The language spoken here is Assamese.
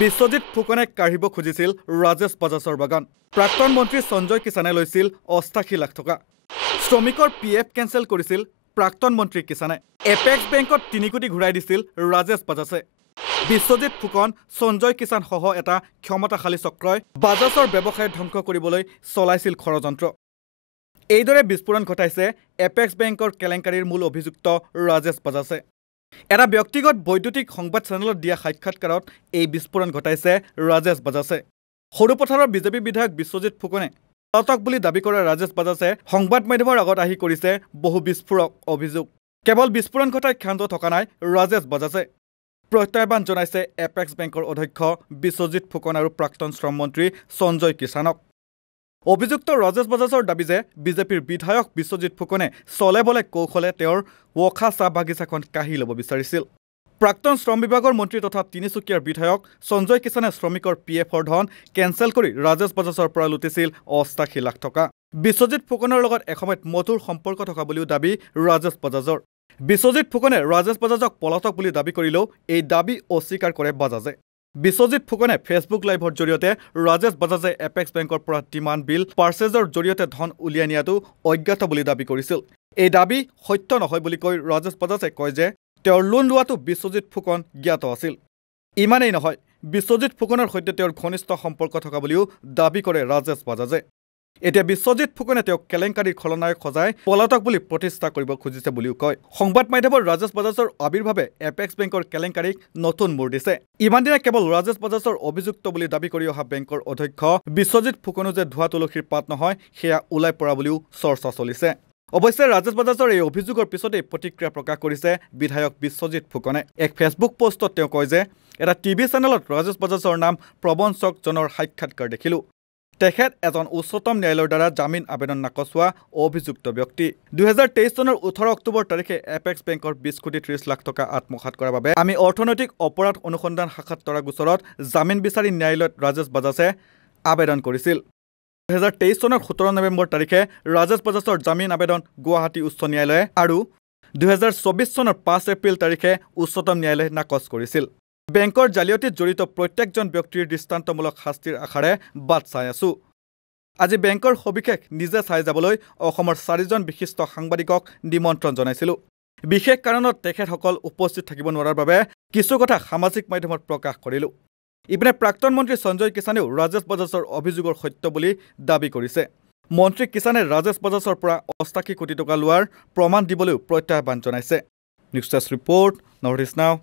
বিশ্বজিৎ ফুকনে কাঢ়িব খুজিছিল ৰাজেশ বাজাজৰ বাগান। প্ৰাক্তন মন্ত্ৰী সঞ্জয় কিষাণে লৈছিল 88 লাখ টকা। শ্ৰমিকৰ PF কেঞ্চেল কৰিছিল প্ৰাক্তন মন্ত্ৰী কিষাণে। এপেক্স বেংকত 3 কোটি ঘূৰাই দিছিল ৰাজেশ বাজাজে। বিশ্বজিৎ ফুকন, সঞ্জয় কিষাণ সহ এটা ক্ষমতাশালী চক্ৰই বাজাজৰ ব্যৱসায় ধ্বংস কৰিবলৈ চলাইছিল ষড়যন্ত্ৰ। এইদৰে বিস্ফোৰণ ঘটাইছে এপেক্স বেংকৰ কেলেংকাৰীৰ মূল অভিযুক্ত ৰাজেশ বাজাজে। এটা ব্যক্তিগত বৈদ্যুতিক সংবাদ চেনেলত দিয়া সাক্ষাৎকাৰত এই বিস্ফোৰণ ঘটাইছে ৰাজেশ বাজাজে। সৰুপথাৰৰ বিজেপি বিধায়ক বিশ্বজিৎ ফুকনে পলাতক বুলি দাবী কৰা ৰাজেশ বাজাজে সংবাদ মাধ্যমৰ আগত আহি কৰিছে বহু বিস্ফোৰক অভিযোগ। কেৱল বিস্ফোৰণ ঘটাই ক্ষান্ত থকা নাই ৰাজেশ বাজাজে। প্ৰত্যাহ্বান জনাইছে এপেক্স বেংকৰ অধ্যক্ষ বিশ্বজিৎ ফুকন আৰু প্ৰাক্তন শ্ৰম মন্ত্ৰী সঞ্জয় কিষাণক। অভিযুক্ত ৰাজেশ বাজাজৰ দাবী যে বিজেপিৰ বিধায়ক বিশ্বজিৎ ফুকনে চলে বলে কৌশলে তেওঁৰ ৱখা চাহ বাগিচাখন কাঢ়ি ল'ব বিচাৰিছিল। প্ৰাক্তন শ্ৰম বিভাগৰ মন্ত্ৰী তথা তিনিচুকীয়াৰ বিধায়ক সঞ্জয় কিষাণে শ্ৰমিকৰ PFৰ ধন কেঞ্চেল কৰি ৰাজেশ বাজাজৰ পৰা লুটিছিল 88 লাখ টকা। বিশ্বজিৎ ফুকনৰ লগত এসময়ত মধুৰ সম্পৰ্ক থকা বুলিও দাবী ৰাজেশ বাজাজৰ। বিশ্বজিৎ ফুকনে ৰাজেশ বাজাজক পলাতক বুলি দাবী কৰিলেও এই দাবী অস্বীকাৰ কৰে বাজাজে। বিশ্বজিৎ ফুকনে ফেচবুক লাইভৰ জৰিয়তে ৰাজেশ বাজাজে এপেক্স বেংকৰ পৰা ডিমাণ্ড বিল পাৰ্চেজৰ জৰিয়তে ধন উলিয়াই নিয়াটো অজ্ঞাত বুলি দাবী কৰিছিল। এই দাবী সত্য নহয় বুলি কৈ ৰাজেশ বাজাজে কয় যে তেওঁৰ লোন লোৱাটো বিশ্বজিৎ ফুকন জ্ঞাত আছিল। ইমানেই নহয়, বিশ্বজিৎ ফুকনৰ সৈতে তেওঁৰ ঘনিষ্ঠ সম্পৰ্ক থকা বুলিও দাবী কৰে ৰাজেশ বাজাজে। এতিয়া বিশ্বজিৎ ফুকনে তেওঁক কেলেংকাৰীৰ খলনায়ক সজাই পলাতক বুলি প্ৰতিষ্ঠা কৰিব খুজিছে বুলিও কয়। সংবাদ মাধ্যমৰ ৰাজেশ বাজাজৰ আবিৰ্ভাৱে এপেক্স বেংকৰ কেলেংকাৰীক নতুন মূৰ দিছে। ইমান দিনে কেৱল ৰাজেশ বাজাজৰ অভিযুক্ত বুলি দাবী কৰি অহা বেংকৰ অধ্যক্ষ বিশ্বজিৎ ফুকনো যে ধোৱা তুলসীৰ পাত নহয় সেয়া ওলাই পৰা বুলিও চৰ্চা চলিছে। অৱশ্যে ৰাজেশ বাজাজৰ এই অভিযোগৰ পিছতেই প্ৰতিক্ৰিয়া প্ৰকাশ কৰিছে বিধায়ক বিশ্বজিৎ ফুকনে। এক ফেচবুক পোষ্টত তেওঁ কয় যে এটা টিভি চেনেলত ৰাজেশ বাজাজৰ নাম প্ৰবঞ্চকজনৰ সাক্ষাৎকাৰ দেখিলোঁ। তেখেত এজন উচ্চতম ন্যায়ালয়ৰ দ্বাৰা জামিন আবেদন নাকচ হোৱা অভিযুক্ত ব্যক্তি। 2023 চনৰ 18 অক্টোবৰ তাৰিখে এপেক্স বেংকৰ 20 কোটি 30 লাখ টকা আত্মসাৎ কৰাৰ বাবে আমি অৰ্থনৈতিক অপৰাধ অনুসন্ধান শাখাত তৰা গোচৰত জামিন বিচাৰি ন্যায়ালয়ত ৰাজেশ বাজাজে আবেদন কৰিছিল। 2023 চনৰ 17 নৱেম্বৰ তাৰিখে ৰাজেশ বাজাজৰ জামিন আবেদন গুৱাহাটী উচ্চ ন্যায়ালয়ে আৰু 2024 চনৰ 5 এপ্ৰিল তাৰিখে উচ্চতম ন্যায়ালয়ে নাকচ কৰিছিল। বেংকৰ জালিয়াতিত জড়িত প্ৰত্যেকজন ব্যক্তিৰ দৃষ্টান্তমূলক শাস্তিৰ আশাৰে বাট চাই আছো। আজি বেংকৰ সবিশেষ নিজে চাই যাবলৈ অসমৰ 4জন বিশিষ্ট সাংবাদিকক নিমন্ত্ৰণ জনাইছিলোঁ। বিশেষ কাৰণত তেখেতসকল উপস্থিত থাকিব নোৱাৰাৰ বাবে কিছু কথা সামাজিক মাধ্যমত প্ৰকাশ কৰিলোঁ। ইপিনে প্ৰাক্তন মন্ত্ৰী সঞ্জয় কিষাণেও ৰাজেশ বাজাজৰ অভিযোগৰ সত্য বুলি দাবী কৰিছে। মন্ত্ৰী কিষাণে ৰাজেশ বাজাজৰ পৰা 88 কোটি টকা লোৱাৰ প্ৰমাণ দিবলৈও প্ৰত্যাহ্বান জনাইছে। News desk report, north east নাও।